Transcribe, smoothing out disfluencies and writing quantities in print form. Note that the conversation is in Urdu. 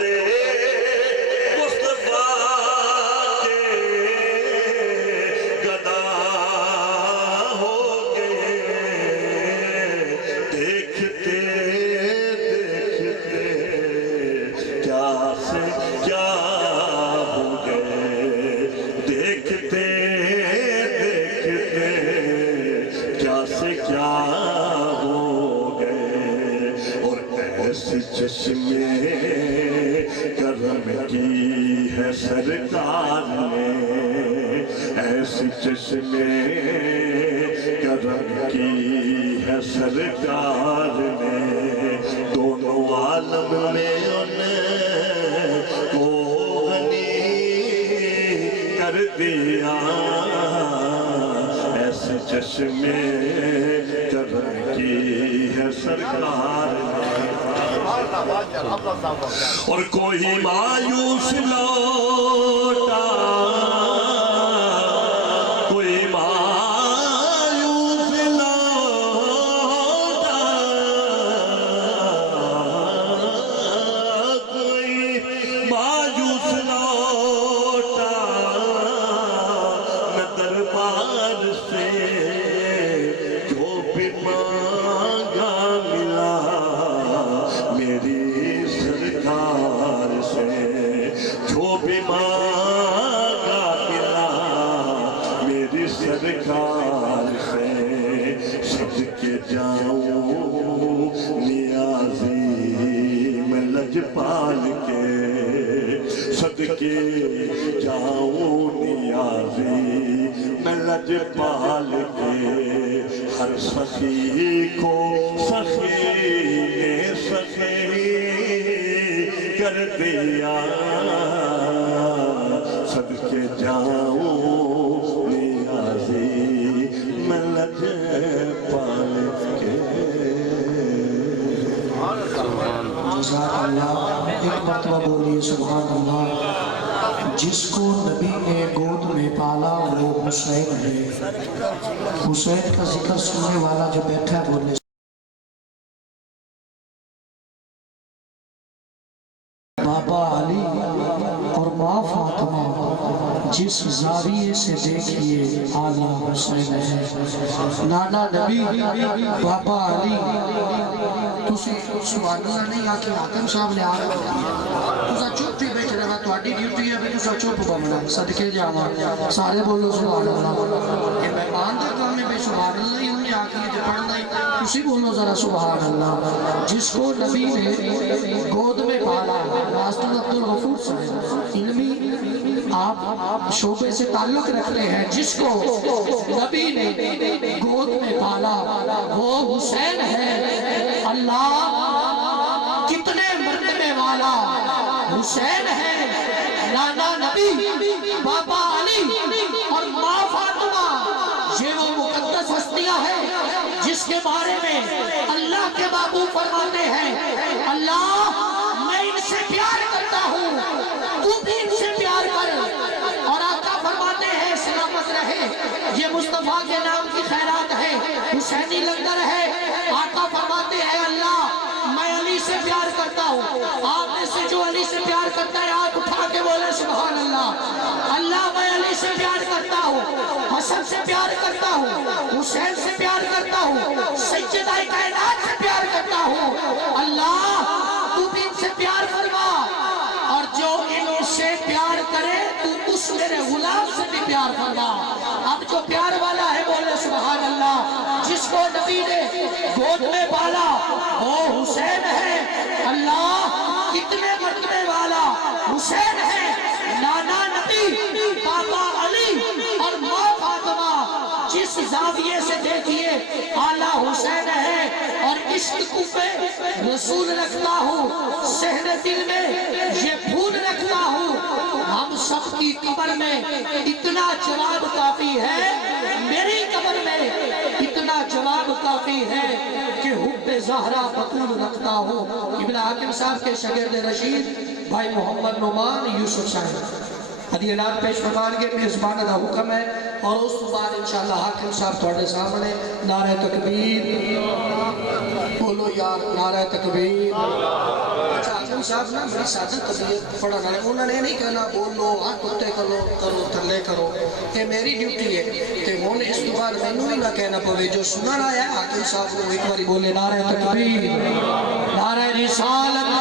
درے مصطفیٰ کے گدا ہو گئے، دیکھتے دیکھتے کیا سے کیا ہو گئے، دیکھتے دیکھتے کیا سے کیا ہو گئے، اور ایسی چشمے کرم کی ہے سرکار نے، ایسی چشمے کرم کی ہے سرکار نے، دونوں عالم میں انہیں کو غنی کر دیا، ایسے چشمے کرم کی ہے سرکار نے۔ اور کوئی مایوس لوٹا، کوئی مایوس لوٹا، کوئی مایوس لوٹا نہ دربار سے، جو بھی مانگا ملا میری سرکار سے، جو بھی مانگا ملا میری سرکار سے، صدقے جاؤں نیازی میں لجپال کے، صدقے جاؤں نیازی میں لجپال کے، ہر سخی کو سخی نے سخی کر دیا، صدقے جاؤں نیازی میں لجپال کے۔ جزاک اللہ، ایک مرتبہ بولیے سبحان اللہ۔ جس کو نبی نے گود میں پالا وہ حسین ہے، حسین کا ذکر سننے والا جو بیٹھا ہے بولے بابا علی اور ماں فاطمہ جس زاویے سے دیکھیے آلہ حسین ہے، نانا نبی بابا علی تسی سبحان اللہ نہیں آکے حاکم صاحب لے آ رہے ہو، تسا چپ بھی بیٹھے رہا، تواڈی ڈیوٹی ہے بھی تسا چپ بمنا، صدقے جاواں سارے بولو سبحان اللہ۔ یہ مہمان دا کام ہے بے سبحان اللہ ہی انہیں آکے جو پڑھنا ہی، تسی بولو ذرا سبحان اللہ۔ جس کو نبی نے گود میں پالا، ماسٹر عبدالغفور صاحب علمی آپ شعبے سے تعلق رکھتے ہیں، جس کو نبی نے گود میں پالا وہ حسین ہے، اللہ کتنے مرتبے والا حسین ہے، نانا نبی بابا علی اور ماں فاطمہ، یہ وہ مقدس ہستیاں ہیں جس کے بارے میں اللہ کے بابو فرماتے ہیں اللہ میں ان سے پیار کرتا ہوں تو بھی ان سے پیار کر، اور آقا فرماتے ہیں سلامت رہے یہ مصطفیٰ کے نام کی خیرات ہے، حسینی لنگر ہے، آقا فرماتے ہیں اللہ میں علی سے پیار کرتا ہوں، آپ میں سے جو علی سے پیار کرتا ہے آپ اٹھا کے بولے سبحان اللہ، اللہ میں علی سے پیار کرتا ہوں، حسن سے پیار کرتا ہوں، حسین سے پیار کرتا ہوں، سیدہ کائنات سے پیار کرتا ہوں، اللہ تو بھی ان سے پیار فرما، اور جو ان سے پیار کرے تو اس میرے غلام سے بھی پیار فرما۔ اب جو پیار والا ہے بولے سبحان اللہ، جس کو نبی نے گود میں پالا وہ حسین ہے، اللہ کتنے مرتبے والا حسین ہے، نانا نبی بابا علی اور ماں فاطمہ جس زاویے سے دیکھیے آلہ حسین ہے، اور عشق کو پہ رسول رکھتا ہوں، سہر دل میں یہ پھول رکھتا ہوں، ہم سب کی قبر میں اتنا جواب کافی ہے، میری قبر میں اتنا جواب کافی ہے کہ حب زہرا بطول رکھتا ہوں۔ ابن حاکم صاحب کے شاگرد رشید بھائی محمد نعمان یوسف صاحب ہدیات پیش فرمان کے میزبان دا حکم ہے، اور اس بعد انشاءاللہ حاکم صاحب تھوڑے سامنے نعرہ تکبیر بولو یار، نعرہ تکبیر۔ اچھا حاکم صاحب نا بڑی سادہ طبیعت پڑھن والے انہوں نے نہیں کہنا بولو ہاتھ کتے کرو تھلے کرو یہ میری ڈیوٹی ہے تے ہن اس تو بعد مینوں بھی نہ کہنا پوے جو سنن آیا حاکم صاحب کو ایک باری بولے نعرہ تکبیر، نعرہ رسالت